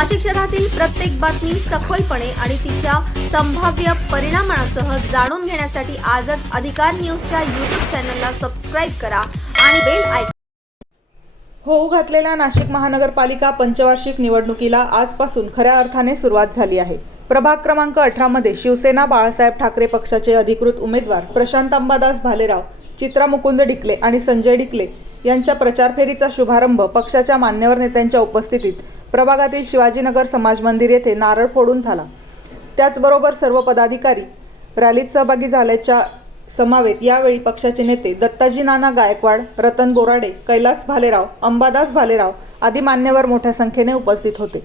नाशिक शहरातील प्रत्येक बातमी सखोलपणे आणि तिच्या संभाव्य परिणामांसह जाणून घेण्यासाठी आजच अधिकार न्यूजच्या YouTube चॅनलला सबस्क्राइब करा आणि बेल आयकॉन होऊ घातलेल्या नाशिक महानगरपालिका पंचवार्षिक निवडणुकीला आजपासून खऱ्या अर्थाने सुरुवात झाली आहे। प्रभाग क्रमांक 18 मध्ये शिवसेना बाळासाहेब ठाकरे पक्षाचे अधिकृत उमेदवार प्रशांत अंबादास भालेराव, चित्रा मुकुंद ढिकले आणि संजय ढिकले यांच्या प्रचार फेरीचा शुभारंभ पक्षाच्या मान्यवर नेत्यांच्या उपस्थितीत प्रभागातील शिवाजीनगर समाज मंदिर येथे नारळ फोडून झाला। त्याचबरोबर सर्व पदाधिकारी रॅलीत सहभागी झाल्याच्या समावेत यावेळी पक्षाचे नेते दत्ताजी नाना गायकवाड, रतन बोराडे, कैलास भालेराव, अंबादास भालेराव आदी मान्यवर मोठ्या संख्येने उपस्थित होते।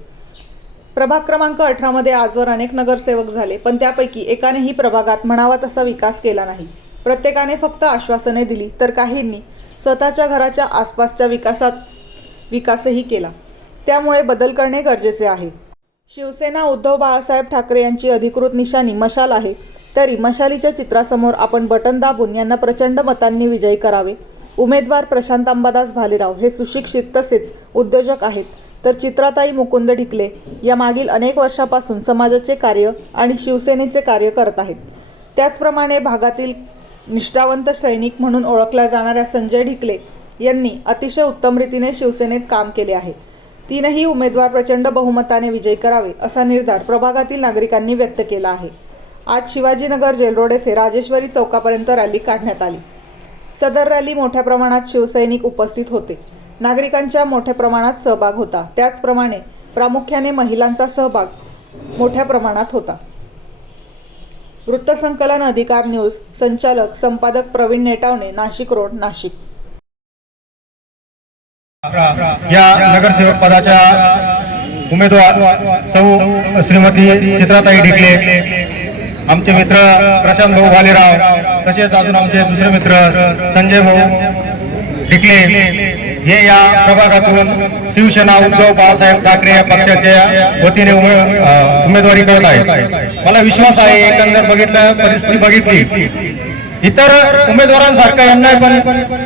प्रभाग क्रमांक 18 मध्ये आजवर अनेक नगरसेवक झाले, पण त्यापैकी एकानेही प्रभागात म्हणावा तसा विकास केला नाही। प्रत्येकाने फक्त आश्वासने दिली, तर काहींनी स्वतःच्या घराच्या आसपासच्या विकासही केला। त्यामुळे बदल करणे गरजेचे आहे। शिवसेना उद्धव बाळासाहेब ठाकरे यांची अधिकृत निशाणी मशाल आहे, तरी मशालीच्या चित्रासमोर आपण बटन दाबून यांना प्रचंड मतांनी विजयी करावे। उमेदवार प्रशांत अंबादास भालेराव हे सुशिक्षित तसेच उद्योजक आहेत, तर चित्राताई मुकुंद ढिकले या मागील अनेक वर्षापासून समाजाचे कार्य आणि शिवसेनेचे कार्य करत आहेत। त्याचप्रमाणे भागातील निष्ठावंत सैनिक म्हणून ओळखल्या जाणाऱ्या संजय ढिकले यांनी अतिशय उत्तम रीतीने शिवसेनेत काम केले आहे। तीनही उमेदवार प्रचंड बहुमताने विजयी करावे असा निर्धार प्रभागातील नागरिकांनी व्यक्त केला आहे। आज शिवाजीनगर जेलरोड येथे राजेश्वरी चौकापर्यंत रॅली काढण्यात आली। सदर रॅली मोठ्या प्रमाणात शिवसैनिक उपस्थित होते। नागरिकांच्या मोठ्या प्रमाणात सहभाग होता। त्याचप्रमाणे प्रामुख्याने महिलांचा सहभाग मोठ्या प्रमाणात होता। वृत्तसंकलन अधिकार न्यूज, संचालक संपादक प्रवीण नेटावणे, नाशिक रोड, नाशिक। या नगरसेवक पदाच्या उमेदवार सौ श्रीमती चित्राताई ढिकले, आमचे मित्र प्रशांत भाऊ भालेराव, तसेच अजून आमचे दुसरे मित्र संजय भाऊ ढिकले हे या प्रभागातून शिवसेना उद्धव बाळासाहेब ठाकरे या पक्षाच्या वतीने उमेदवारी करत आहेत। मला विश्वास आहे, एकंदर परिस्थिती बघितली इतर उमेदवारांसारखं यांना पण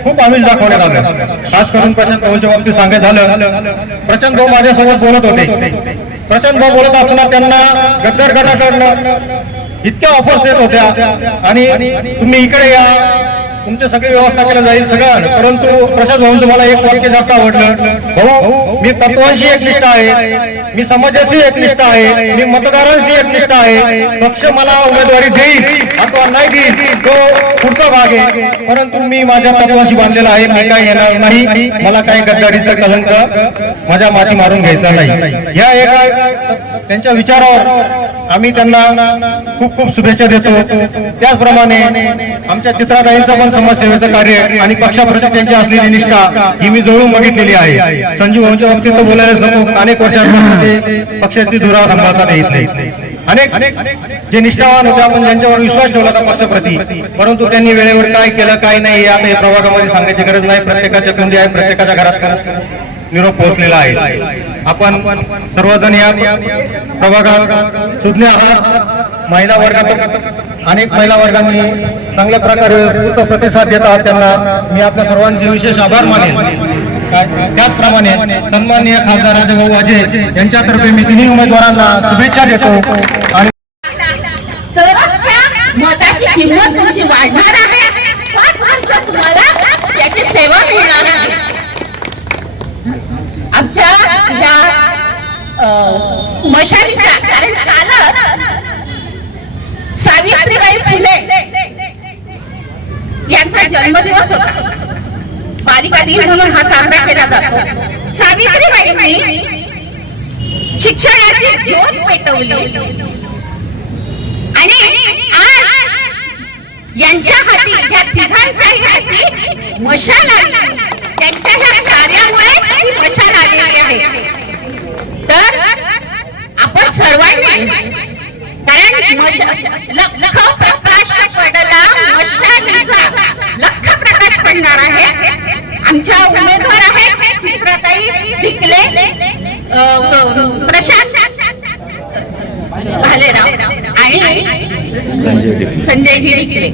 खूप आमिष दाखवण्यात आलं। खास करून प्रशांत भाऊच्या बाबतीत सांगायचं झालं, प्रशांत भाऊ माझ्यासोबत बोलत होते। प्रशांत भाऊ बोलत असताना त्यांना गद्दार गटाकडनं इतक्या ऑफर्स येत होत्या आणि तुम्ही इकडे या, तुमची सगळी व्यवस्था केली जाईल सगळं, परंतु प्रशांत भाऊंचं मला एक वाक्य जास्त आवडलं, भाऊ मी तत्वांशी एकनिष्ठ आहे, मी समाजाशी एकनिष्ठ आहे, मी मतदारांशी एकनिष्ठ आहे, पक्ष मला उमेदवारी देईल अथवा नाही देईल तो पुढचा भाग आहे, परंतु मी माझ्या तत्वांशी बांधलेला आहे, मी काय येणार नाही, मला काही गद्दारीचं कलंक माझ्या माथी मारून घ्यायचा नाही। या एका त्यांच्या विचारावर आम्ही त्यांना खूप खूप शुभेच्छा देतो। त्याचप्रमाणे आमच्या चित्राताईंचं पण समाजसेवेचं कार्य आणि पक्षाप्रती त्यांची असलेली निष्ठा ही मी जवळून बघितलेली आहे। संजीव भाऊंच्या बाबतीत तर बोलायलाच नको, अनेक वर्षांपासून पक्षाची धुरा सांभाळता येत नाही। अनेक जे निष्ठावान होते, आपण ज्यांच्यावर विश्वास ठेवला होता पक्षाप्रती, परंतु त्यांनी वेळेवर काय केलं काय नाही आता या प्रभागामध्ये सांगायची गरज नाही। प्रत्येकाच्या तोंडी आहे, प्रत्येकाच्या घरात निरोप पोहोचलेला आहे। आपण सर्वजण या प्रभागात सुज्ञ आहात। महिला वर्गात अनेक महिला वर्गांनी चांगल्या प्रकारे प्रतिसाद देत आहात, त्यांना मी आपल्या सर्वांचे विशेष आभार मानेन। त्याचप्रमाणे सन्माननीय खासदार राजाभाऊ वाजे यांच्यातर्फे मी तिन्ही उमेदवारांना शुभेच्छा देतो आणि तरच त्या मताची किंमत तुमची वाढणार आहे। 5 वर्ष तुम्हाला त्याची सेवा मिळणार आहे। आमच्या या मशालीचा कारण कालच सावित्रीबाई फुले यांचा जन्मदिवस होता। बालिका दिन म्हणून हा साजरा केला जातो। सावित्रीबाईंनी शिक्षणाची ज्योत पेटवली आणि आज यांच्या हाती, या तिघांच्याही हाती मशाल आली। त्यांच्या ह्या कार्यामुळेच ती मशाल आलेली आहे। तर आपण सर्वांनी, कारण लख प्रकाश पडला मशालीचा, लख प्रकाश पडणार आहे। आमच्या उमेदवार आहेत चित्राताई ढिकले, प्रशांत भालेराव आणि संजयजी ढिकले।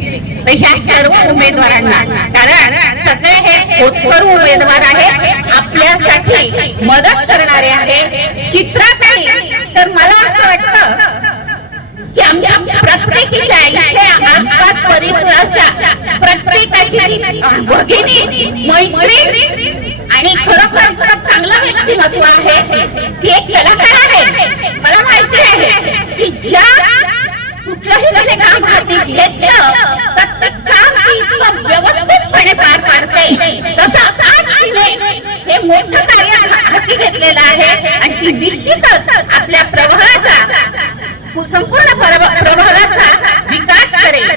ह्या सर्व उमेदवारांना, कारण सगळे हे होतकरू उमेदवार आहेत, आपल्यासाठी मदत करणारे आहे। चित्राताई आमच्या प्रत्येकीच्या इथे आसपास परिसराच्या प्रत्येकाची भगिनी मैत्री आणि खरोखर चांगलं व्यक्तिमत्व आहे. ती एक कलाकार आहे. मला माहिती आहे की ज्या कुठलंही तिने काम हाती घेतलं तर ते काम ती इतकं व्यवस्थितपणे पार पाडते. तसं आज तिने हे मोठं कार्य हाती घेतलेलं आहे आणि ती निश्चितच आपल्या प्रभागाचा संपूर्ण प्रभागाचा विकास करेल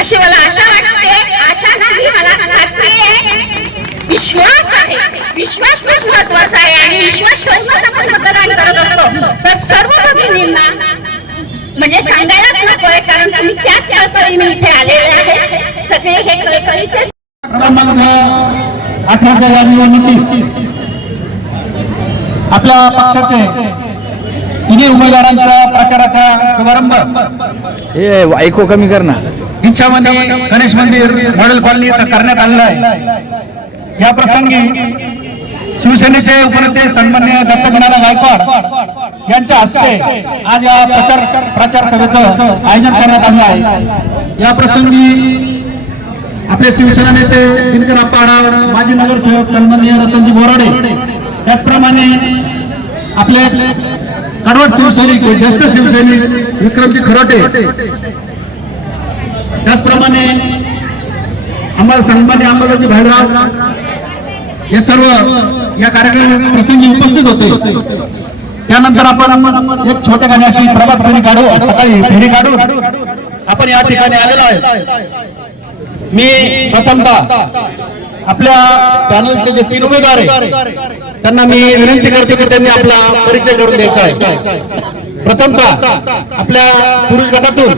अशी मला आशा वाटते. आशा नाही, मला खात्री आहे, विश्वास आहे. विश्वास खूप महत्वाचा आहे आणि विश्वास ठेवूनच आपण मतदान करत असतो. तर सर्व भगिनींना म्हणजे सांगायलाच नको आहे, कारण तुम्ही त्याच कळकळीने इथे आलेले आहे. सगळे हे कळकळीचे क्रमांक 18च्या या निवडणुकीत आपल्या पक्षाचे तिन्ही उमेदवारांचा प्रचाराचा शुभारंभ ऐको कमी कर ना इच्छामणी गणेश मंदिर मॉडेल कॉलनी इथं करण्यात आलेला आहे. या प्रसंगी शिवसेनेचे उपनेते सन्माननीय दत्तगुणाला गायकवाड यांच्या हस्ते आज या प्रचार सभेचं आयोजन करण्यात आलं आहे. या प्रसंगी आपले शिवसेना नेते दिनकर अप्पा आढाव, माजी नगरसेवक सन्माननीय रतनजी बोराडे, त्याचप्रमाणे आपले कडवट शिवसैनिक ज्येष्ठ शिवसैनिक विक्रमजी खराटे, त्याचप्रमाणे आम्हाला सन्माननीय अंबादाजी भाईराव हे सर्व या कार्यक्रम प्रसंगी उपस्थित होते. त्यानंतर आपण एक छोट्याखानी अशी प्रभात फेरी काढू, सकाळी फेरी काढू आपण या ठिकाणी आलेलो आहे. मी प्रथमतः आपल्या पॅनलचे जे 3 उमेदवार आहेत त्यांना मी विनंती करते की त्यांनी आपला परिचय करून द्यायचा आहे. प्रथमतः आपल्या पुरुष गटातून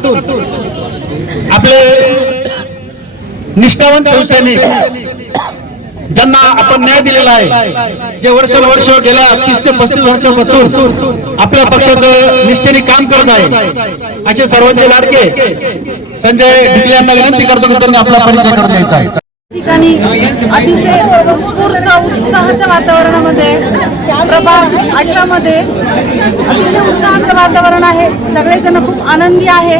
आपले निष्ठावंत शिवसैनिक ज्यांना आपण न्याय दिलेला आहे, जे वर्षानुवर्ष गेल्या 30 ते 35 वर्षापासून आपल्या पक्षाचं निष्ठेने काम करत आहे, असे सर्वांचे लाडके संजय ढिकले यांना विनंती करतो की त्यांनी आपला परिचय करून द्यायचा आहे. ठिकाणी अतिशय उत्स्फूर्त उत्साहाच्या वातावरणामध्ये प्रभाग 18 मध्ये अतिशय उत्साहाचं वातावरण आहे. सगळेजण खूप आनंदी आहे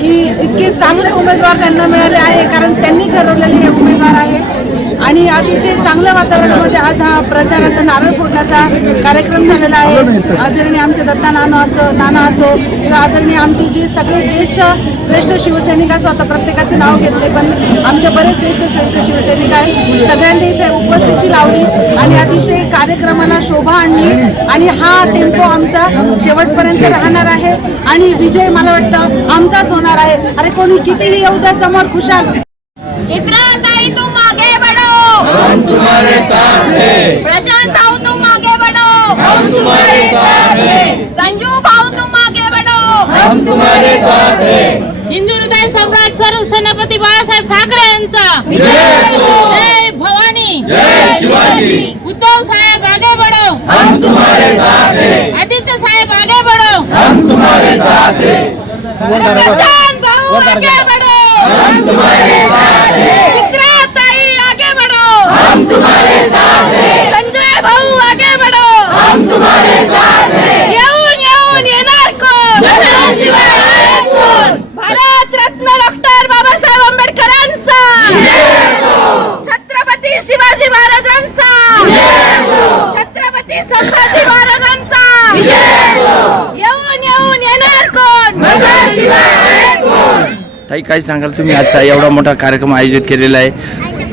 की इतके चांगले उमेदवार त्यांना मिळाले आहे, कारण त्यांनी ठरवलेले हे उमेदवार आहे. आणि अतिशय चांगल्या वातावरणामध्ये आज हा प्रचाराचा नारळ फोडण्याचा कार्यक्रम झालेला आहे. आदरणीय आमचे दत्ता नाना असो किंवा आदरणीय आमचे जे सगळे श्रेष्ठ शिवसैनिक असो, आता प्रत्येकाचे नाव घेतले पण आमचे बरेच श्रेष्ठ शिवसैनिक आहेत, सगळ्यांनी इथे उपस्थिती लावली आणि अतिशय कार्यक्रमाला शोभा आणली. आणि हा टेम्पो आमचा शेवटपर्यंत राहणार आहे आणि विजय मला वाटतं आमचाच होणार आहे. अरे कोणी कितीही येऊ द्या समोर, खुशाल. चित्राताई तुम आगे बढ़ो, हम तुम्हारे साथ हैं. प्रशांत भाऊ तुम आगे बढ़ो, हम तुम्हारे साथ हैं. संजू भाऊ तुम आगे बढ़ो, हम तुम्हारे साथ हैं. हिंदू हृदय सम्राट सर्व सेनापती बाळासाहेब ठाकरे यांचा जय भवानी, जय शिवाजी. उद्धव साहेब आगे बढ़ो, हम तुम्हारे साथ हैं. आदित्य साहेब आगे बढ़ो, हम तुम्हारे साथ हैं. प्रशांत भाऊ आगे बढ़ो, हम तुम्हारे साथ हैं. चित्राताई आगे बढ़ो, हम तुम्हारे साथ हैं. संजय भाऊ आगे बढ़ो, हम तुम्हारे साथ हैं. येऊन येणार कोण, भारत रत्न डॉक्टर बाबासाहेब आंबेडकरांचा, छत्रपती शिवाजी महाराजांचा, छत्रपती संभाजी महाराजांचा, येऊन येणार कोण. ताई काय सांगाल तुम्ही आजचा एवढा मोठा कार्यक्रम आयोजित केलेला आहे?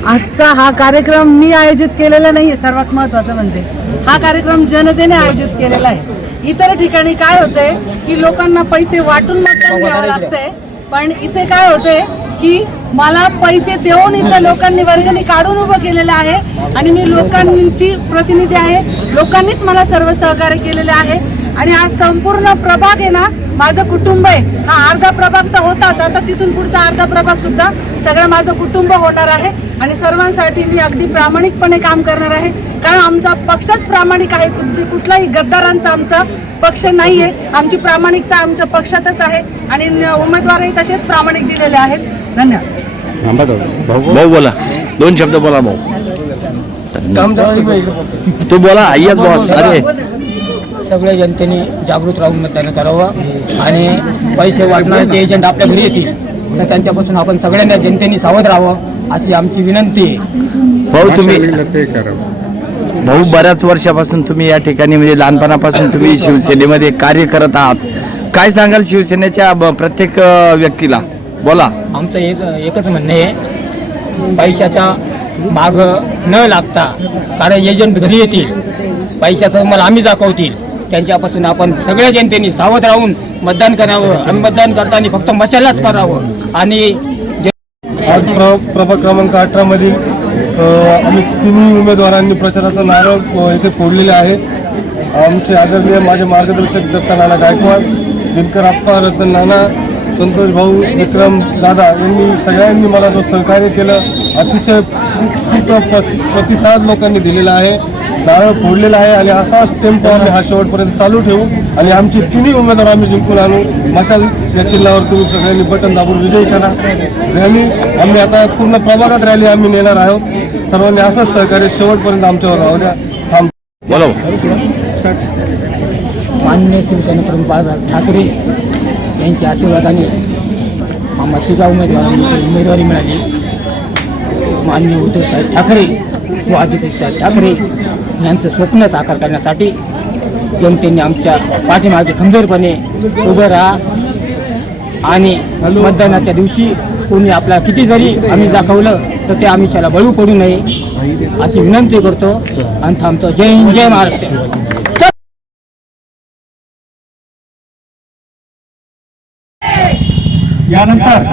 आजचा हा कार्यक्रम मी आयोजित केलेला नाही. सर्वात महत्त्वाचं म्हणजे हा कार्यक्रम जनतेने आयोजित केलेला आहे. इतर ठिकाणी काय होतंय की लोकांना पैसे वाटून मतदान घ्यावं लागतंय, पण इथे काय होतंय की मला पैसे देऊन इथं लोकांनी वर्गणी काढून उभं केलेलं आहे आणि मी लोकांची प्रतिनिधी आहे. लोकांनीच मला सर्व सहकार्य केलेले आहे आणि आज संपूर्ण प्रभाग आहे ना, माझं कुटुंब आहे. हा अर्धा प्रभाग तर होताच, आता तिथून पुढचा अर्धा प्रभाग सुद्धा सगळं माझं कुटुंब होणार आहे आणि सर्वांसाठी मी अगदी प्रामाणिकपणे काम करणार आहे, कारण आमचा पक्षच प्रामाणिक आहे. कुठलाही गद्दारांचा आमचा पक्ष नाही आहे. आमची प्रामाणिकता आमच्या पक्षातच आहे आणि उमेदवारही तसेच प्रामाणिक दिलेले आहेत. धन्यवाद. भाऊ बोला, 2 शब्द बोला भाऊ. तू बोला, आय्यात बॉस. अरे सगळ्या जनतेने जागृत राहून मतदान करावं आणि पैसे वाटणारे एजंट आपल्या घरी येतील तर त्यांच्यापासून आपण सगळ्यांना जनतेने सावध राहावं अशी आमची विनंती आहे। भाऊ बऱ्याच वर्षापासून तुम्ही या ठिकाणी म्हणजे लहानपणापासून तुम्ही शिवसेनेमध्ये कार्य करत आहात, काय सांगाल शिवसेनेच्या प्रत्येक व्यक्तीला? बोला। आमचं एकच म्हणणं आहे, पैशाच्या माग न लागता, कारण एजंट घरी येतील, पैशाचं मला आम्ही दाखवतील, त्यांच्यापासून आपण सगळ्या जनतेने सावध राहून मतदान करावं आणि मतदान करताना फक्त मशालाच करावं। आणि आज प्रभाग क्रमांक 18 मधील आम्ही तिन्ही उमेदवारांनी प्रचाराचा नारळ इथे फोडलेले आहे। आमचे आदरणीय माझे मार्गदर्शक दत्ता नाना गायकवाड, दिनकर आप्पा, रतन नाना, संतोष भाऊ, विक्रम दादा यांनी सगळ्यांनी मला जो सहकार्य केलं, अतिशय प्रतिसाद लोकांनी दिलेला आहे, नारळ फोडलेला आहे आणि असाच टेम्पो आम्ही हा शेवटपर्यंत चालू ठेवू आणि आमचे तिन्ही उमेदवार आम्ही जिंकून आणू। मशाल या चिन्हावर तुम्ही सगळ्यांनी बटन दाबून विजयी करा। रॅली आम्ही आता पूर्ण प्रभागात रॅली आम्ही नेणार आहोत, सर्वांनी असंच सहकार्य शेवटपर्यंत आमच्यावर राहू द्या। बोला। माननीय शिवसेना प्रमुख बाळासाहेब ठाकरे यांच्या आशीर्वादाने आम्हाला तिघा उमेदवारी मिळाली। माननीय उद्धवसाहेब ठाकरे व आदित्यसाहेब ठाकरे यांचं स्वप्न साकार करण्यासाठी जनतेने आमच्या पाठीमागे खंबीरपणे उभं राहा आणि मतदानाच्या दिवशी कोणी आपल्याला किती जरी आम्ही दाखवलं तर ते आमिषाला बळू पडू नये अशी विनंती करतो आणि थांबतो। जय हिंद, जय महाराष्ट्र। यानंतर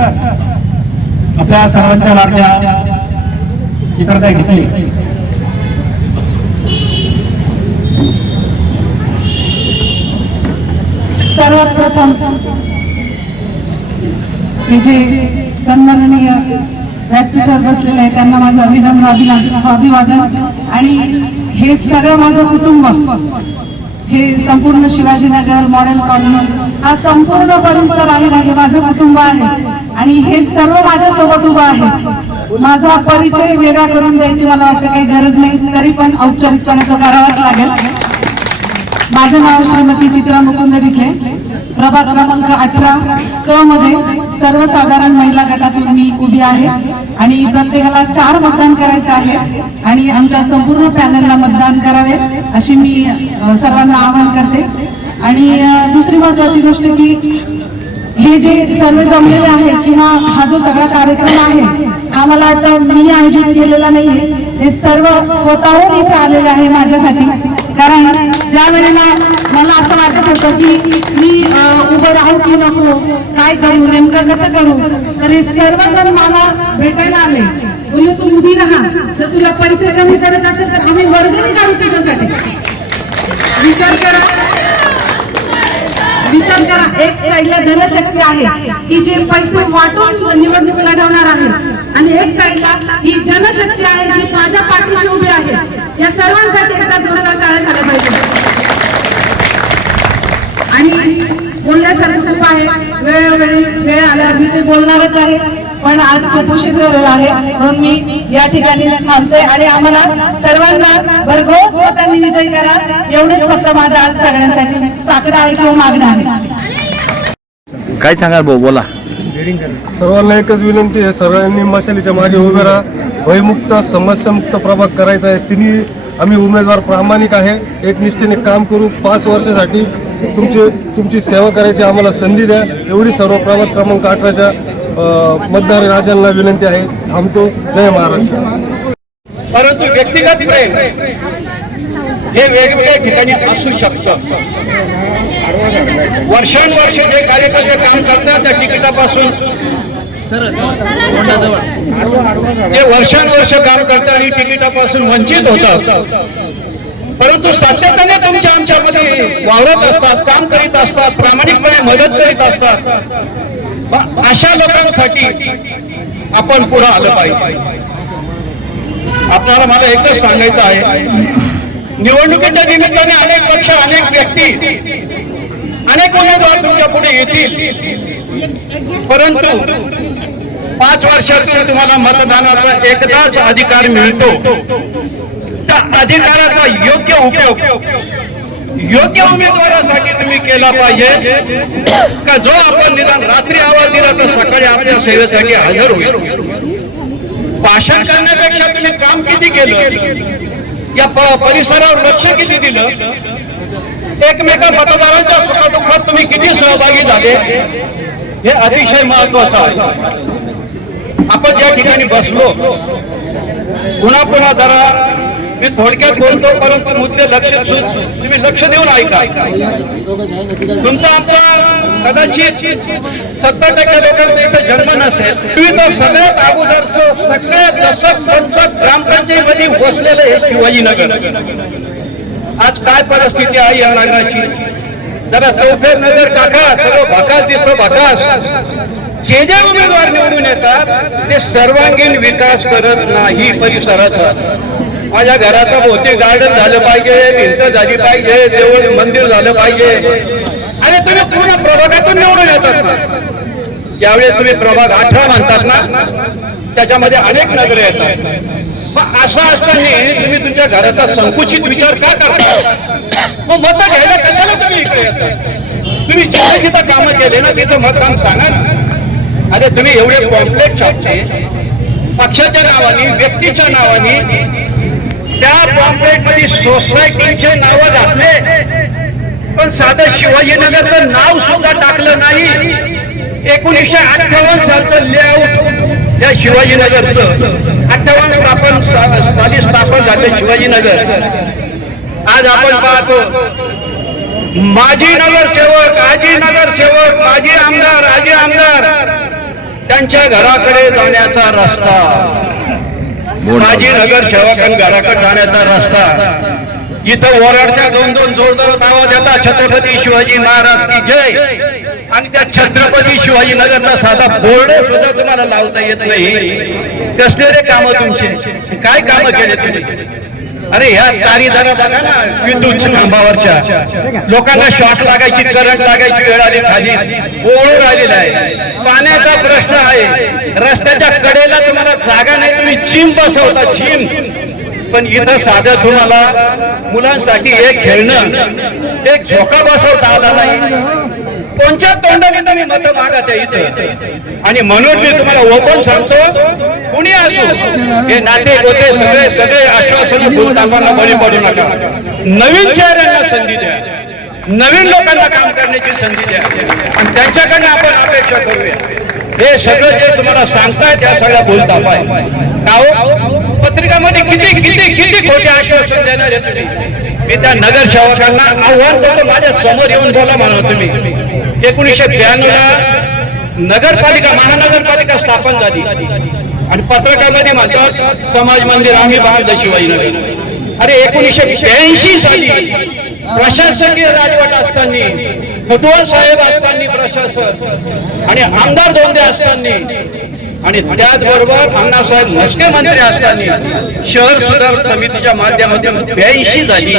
आपल्या सर्वांच्या लाडक्या इतरताई घेतली। सर्वात प्रथम हे जे सन्माननीय व्यासपीठावर बसलेले आहे त्यांना माझं अभिवादन आणि हे सगळं माझं कुटुंब, हे संपूर्ण शिवाजीनगर मॉडेल कॉलनी हा संपूर्ण परिसर आहे, माझं कुटुंब आहे आणि हे सर्व माझ्यासोबत उभं आहे। माझा परिचय वेगळा करून द्यायची मला वाटतं काही गरज नाही, तरी पण औपचारिकपणे तो करावाच लागेल। माझं नाव श्रीमती चित्रा मुकुंद डिकले, प्रभाग क्रमांक 18 क मध्ये सर्वसाधारण महिला गटातून मी उभी आहे आणि प्रत्येकाला 4 मतदान करायचं आहे आणि आमच्या संपूर्ण पॅनलला मतदान करावे अशी मी सर्वांना आवाहन करते। आणि दुसरी महत्वाची गोष्ट की हे जे सर्व जमलेले आहे किंवा हा जो सगळा कार्यक्रम आहे हा मला वाटतं मी आयोजित केलेला नाहीये, हे सर्व स्वतःहून इथे आलेले आहे माझ्यासाठी। कारण ज्या वेळेला मला असं वाटत होतं की मी उभं राहू की नको, काय करू, नेमकं कसं करू, तर हे सर्वजण मला भेटायला आले, बोलले तू उभी राहा, जर तुला पैसे कमी करत असेल तर आम्ही वर्गणी काढू तुझ्यासाठी। विचार करा, एक साईडला धनशक्ती आहे की जे पैसे वाटून निवडणूक लढवणार आहे आणि एक साईडला ही जनशक्ती आहे जी माझ्या पाठीशी उभी आहे। या सर्वांसाठी एकदा जोरदार टाळ्या झाल्या पाहिजे। आणि बोलण्यासारखं खूप आहे, वेळोवेळी वेळ आल्यावर मी ते बोलणारच आहे, पण आज खूप उशीर झालेला आहे म्हणून मी या ठिकाणी थांबते आणि आम्हाला सर्वांना भरघोस मतांनी विजयी करा एवढेच फक्त माझं आज सगळ्यांसाठी साकडं आहे किंवा मागणं आहे। काय सांगाल भाऊ? बोला। सर्वांना एकच विनंती आहे, सर्वांनी मशालीच्या मागे उभे राहा, भयमुक्त समस्यामुक्त प्रभाग करायचा आहे। तिन्ही आम्ही उमेदवार प्रामाणिक आहे, एकनिष्ठेने काम करू, 5 वर्षासाठी तुमची सेवा करायची आम्हाला संधी द्या एवढी सर्व प्रभाग क्रमांक 18च्या मतदार राजांना विनंती आहे। थांबतो। जय महाराष्ट्र। परंतु व्यक्तिगत प्रेम हे वेगवेगळ्या ठिकाणी असू शकतं। वर्षानुवर्ष जे कार्यकर्ते काम करतात त्या तिकिटापासून ते वर्षानुवर्ष काम करतात आणि तिकिटापासून वंचित होतात, परंतु सातत्याने तुमच्या आमच्यामध्ये वावरत असतात, काम करीत असतात, प्रामाणिकपणे मदत करीत असतात। अशा लोकांसाठी आपण पुढे आलं पाहिजे। आपल्याला मला एकच सांगायचं आहे, निवडणुकीच्या निमित्ताने अनेक पक्ष, अनेक व्यक्ती, अनेक उमेदवार तुमच्या पुढे येतील, परंतु 5 वर्षात तुम्हाला मतदानाचा एकदाच अधिकार मिळतो। त्या अधिकाराचा योग्य उपयोग योग्य उमेदवारासाठी तुम्ही केला पाहिजे का जो आपण निदान रात्री आवाज दिला तर सकाळी आपल्या सेवेसाठी हजर होईल. भाषण करण्यापेक्षा तुम्ही काम किती केलं, या परिसरावर लक्ष किती दिलं, एकमेका मतदारांच्या सुखदुःखात तुम्ही किती सहभागी झाले, हे अतिशय महत्वाचं आहे. आपण ज्या ठिकाणी बसलो पुन्हा जरा मी थोडक्यात बोलतो, परंतु मुद्दे तुम्ही लक्ष देऊन ऐका. तुमचा आमचा कदाचित 70% लोकांचा इथं जन्म नसेल. पूर्वीचं सगळ्यात अगोदरचं सगळ्यात दशक पंचायत ग्रामपंचायतीमध्ये वसलेलं हे शिवाजीनगर. आज काय परिस्थिती आहे या नगराची, जरा चौफेर नगर टाका, सगळं भाकास दिसतो भाकास. जे उमेदवार निवडून येतात ते सर्वांगीण विकास करत नाही परिसराचा. माझ्या घराचं भोवती गार्डन झालं पाहिजे, भिंत झाली पाहिजे, देऊळ मंदिर झालं पाहिजे. आणि तुम्ही पूर्ण प्रभागातून निवडून येतात ना, ज्यावेळेस तुम्ही प्रभाग 18 म्हणतात ना, त्याच्यामध्ये अनेक नगरे येतात. मग असं असताना तुम्ही तुमच्या घराचा संकुचित विचार का करता? मग मत घ्यायला कशाला तुम्ही इकडे येतात? तुम्ही जिथे जिथं कामं केले ना तिथं मतदान सांगा ना. अरे तुम्ही एवढे पॉम्पलेट छापते पक्षाच्या नावाने, व्यक्तीच्या नावाने, त्या पॉम्पलेट मध्ये सोसायटीचे नाव घातले, पण साधं शिवाजीनगरचं नाव सुद्धा टाकलं नाही. 1958 सालचं लेआउट या शिवाजीनगरचं 58 साली स्थापन झाले शिवाजीनगर. आज आपण पाहतो माजी नगरसेवक, आजी नगरसेवक, माजी आमदार, आजी आमदार त्यांच्या घराकडे जाण्याचा रस्ता, माजी नगरसेवकांनी घराकडे जाण्याचा रस्ता, इथं ओरडत्या दोन जोरदार आवाज येतात छत्रपती शिवाजी महाराज की जय, आणि त्या छत्रपती शिवाजी नगरचा साधा बोर्ड सुद्धा तुम्हाला लावता येत नाही. कसलेले काम तुमचे, काय काम केले तुम्ही? अरे ह्या तारीदारा बघा ना, विद्युत खांबावरच्या लोकांना शॉक लागायची, करंट लागायची वेळ आली, खाली ओळून आलेला आहे. पाण्याचा प्रश्न आहे, रस्त्याच्या कडेला तुम्हाला जागा नाही, तुम्ही जिम बसवता जिम. पण इथं साधं तुम्हाला मुलांसाठी एक खेळणं, एक झोका बसवता आला नाही. कोणत्या तोंडाने तुम्ही मत मागत आहे इथं? आणि म्हणून मी तुम्हाला ओपन सांगतो, कुणी असो, हे नाते गोते सगळे आश्वासन भूलतापांना बळी पडू नका. नवीन चेहऱ्यांना संधी द्या, नवीन लोकांना काम करण्याची संधी द्या, आणि त्यांच्याकडनं आपण अपेक्षा करूया. हे सगळं जे तुम्हाला सांगतायत त्या सगळ्या भूलताप आहे. पत्रिकामध्ये किती किती किती खोटे आश्वासन देणार आहे तुम्ही? मी त्या नगरसेवकांना आव्हान करतो, माझ्या समोर येऊन बोला म्हणा तुम्ही. 1992 ला नगरपालिका, महानगरपालिका स्थापन झाली आणि पत्रकामध्ये म्हणतात समाज मंदिर आम्ही बांधलं शिवाजीनगर. अरे 1982 साली प्रशासकीय राजवट असताना, खटुआ साहेब असताना प्रशासक, आणि आमदार दोंदे असताना, आणि त्याचबरोबर अण्णासाहेब म्हस्के मंत्री असताना शहर सुधारणा समितीच्या माध्यमातून 82 झाली.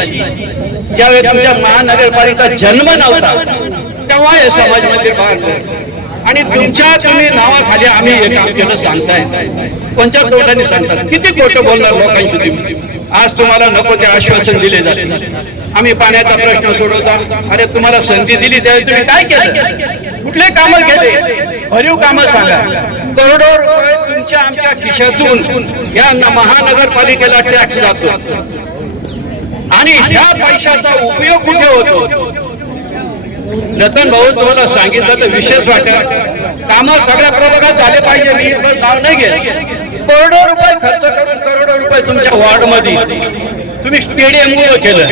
ज्यावेळी तुमच्या महानगरपालिका जन्म नव्हता तेव्हा हे समाज मंदिर बांधलं. आणि तुम्ही नावाखाली आम्ही हे काम केलं सांगताय, कोणत्या तोंडाने सांगतात? किती खोटं बोलणार लोकांशी तुम्ही? आज तुम्हाला नको ते आश्वासन दिले जाते, आम्ही पाण्याचा प्रश्न सोडवता. अरे तुम्हाला संधी दिली त्यावेळी तुम्ही काय केलं? कुठले कामं केले? भरीव कामं सांगा. करोडो रुपये तुमच्या आमच्या खिशातून या महानगरपालिकेला टॅक्स जातो, आणि ह्या पैशाचा उपयोग कुठे होतो? रतन भाऊ तुम्हाला सांगितलं तर विशेष वाटेल. कामं सगळ्या प्रभागात झाले पाहिजे, मी इथं नाव नाही घेत. करोडो रुपये खर्च करून करोडो रुपये तुमच्या वॉर्डमध्ये तुम्ही स्टेडियम उभं केलं.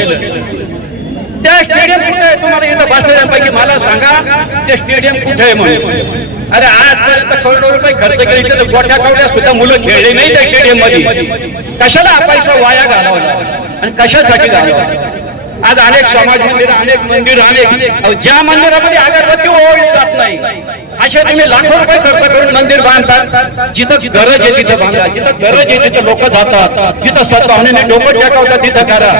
त्या स्टेडियम कुठे आहे? तुम्हाला इथं बसल्यापैकी मला सांगा ते स्टेडियम कुठे आहे म्हणून. अरे आजपर्यंत करोडो रुपये खर्च केले तर गोट्या कवड्या सुद्धा मुलं खेळले नाही त्या स्टेडियम मध्ये. कशाला हा पैसा वाया घालवला आणि कशासाठी घालवला? आज अनेक समाज मंदिर, अनेक मंदिर, अनेक ज्या मंदिरामध्ये अगरबत्ती ओळखली जात नाही असे तुम्ही लाखो रुपये खर्च करून मंदिर बांधतात. जिथं गरज आहे तिथं बांधा, जिथं गरज आहे तिथं लोक जातात, जिथं सत्तावण्याने डोकं टेकवतात तिथं करा.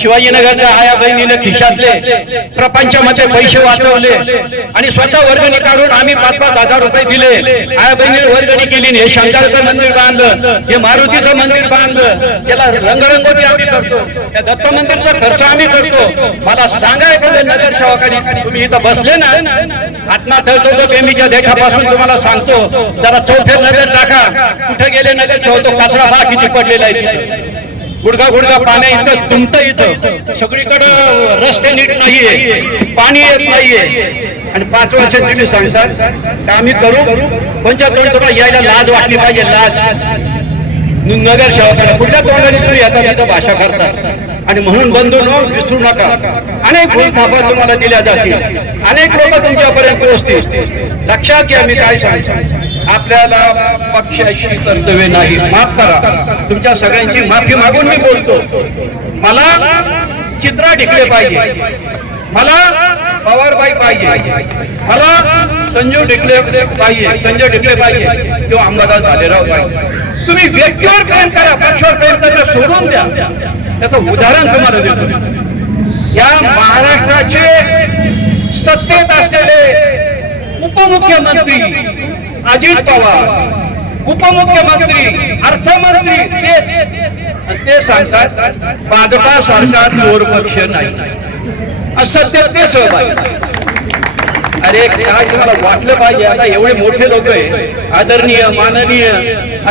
शिवाजीनगरच्या आया बहिणीने खिशातले प्रपंचामध्ये पैसे वाचवले आणि स्वतः वर्गणी काढून आम्ही 5-5 हजार रुपये दिले. आया बहिणीने वर्गणी केली. हे शंकराचं मंदिर बांधलं, हे मारुतीचं मंदिर बांधलं, याला रंगरंगोटी आम्ही करतो, या दत्त मंदिरचा खर्च आम्ही करतो. मला सांगा एखाद्या नगरसेवकाने, तुम्ही इथं बसले ना, आत्मा ठरतो बेमीच्या देखापासून तुम्हाला सांगतो, जरा चौथे नजर टाका, कुठे गेले नगरसेवक, तो कचरा बा किती पडलेला आहे, गुडघा पाण्या इतकं तुमतं इथं, सगळीकडं रस्ते नीट नाहीये, पाणी येत नाहीये. आणि 5 वर्षात तुम्ही सांगतात आम्ही करू, कोणत्या तोंडाला यायला लाज वाटली पाहिजे, लाज. नगरसेवकाला कुठल्या तोंडाने तुम्ही येतात इथं भाषा करतात. आणि म्हणून बंधूंनो, विसरू नका, अनेक भूलथापा तुम्हाला दिल्या जातील, अनेक लोक तुमच्यापर्यंत पोहोचतील. लक्षात घ्या मी काय सांगतो, आपल्याला पक्षाशी कर्तव्य नाही. माफ करा, तुमच्या सगळ्यांची माफी मागून मी बोलतो. मला चित्रा ढिकले पाहिजे, मला पवारबाई पाहिजे, मला संजू ढिकले पाहिजे, संजय ढिकले पाहिजे किंवा अंबादास भालेराव पाहिजे. तुम्ही व्यक्तीवर प्रेम करा, पक्षावर प्रेम करणं सोडून द्या. त्याचं उदाहरण तुम्हाला देतो. या महाराष्ट्राचे सत्तेत असलेले उपमुख्यमंत्री अजित पवार, उपमुख्यमंत्री, अर्थमंत्री, ते सांगतात भाजपा सारखा चोर पक्ष नाही, असत्य ते सहभागी. अरे काय तुम्हाला वाटलं पाहिजे, आता एवढे मोठे लोक आहे, आदरणीय, माननीय, आणि